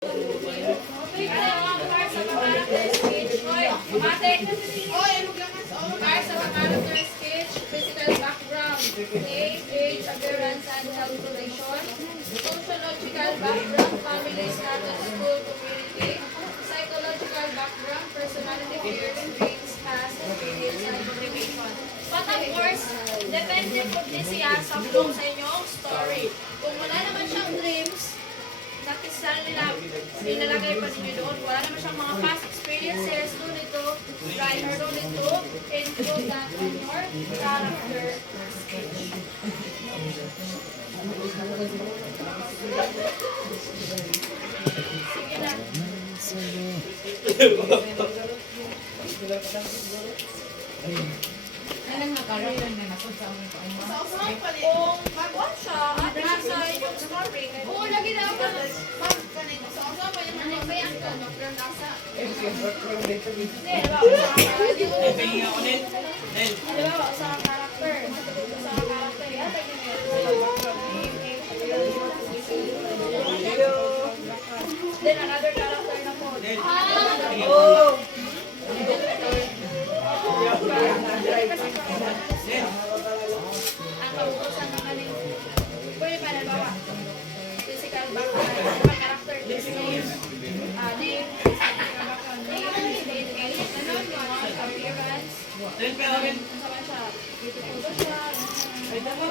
Physical background, name, age, appearance, and calculation. Sociological background, family status, school, community. Psychological background, personality, fears, dreams, past, experience, and motivation. But of course, depende po din siya sa flow sa inyong story. Kung wala naman siyang dreams, nakisal nila, nilalagay pa ninyo doon. Wala naman siyang mga past experiences, do nito, write or do nito, include that on your character sketch. Sige na. Kailan nakaroon na nasod sa aming paano? Kung mag-on siya at nasa yung story, oo, lagi na ako mag-ganito. So, ako pa yung manibayan ko, mag-run nasa. Hindi, diba? Sa character.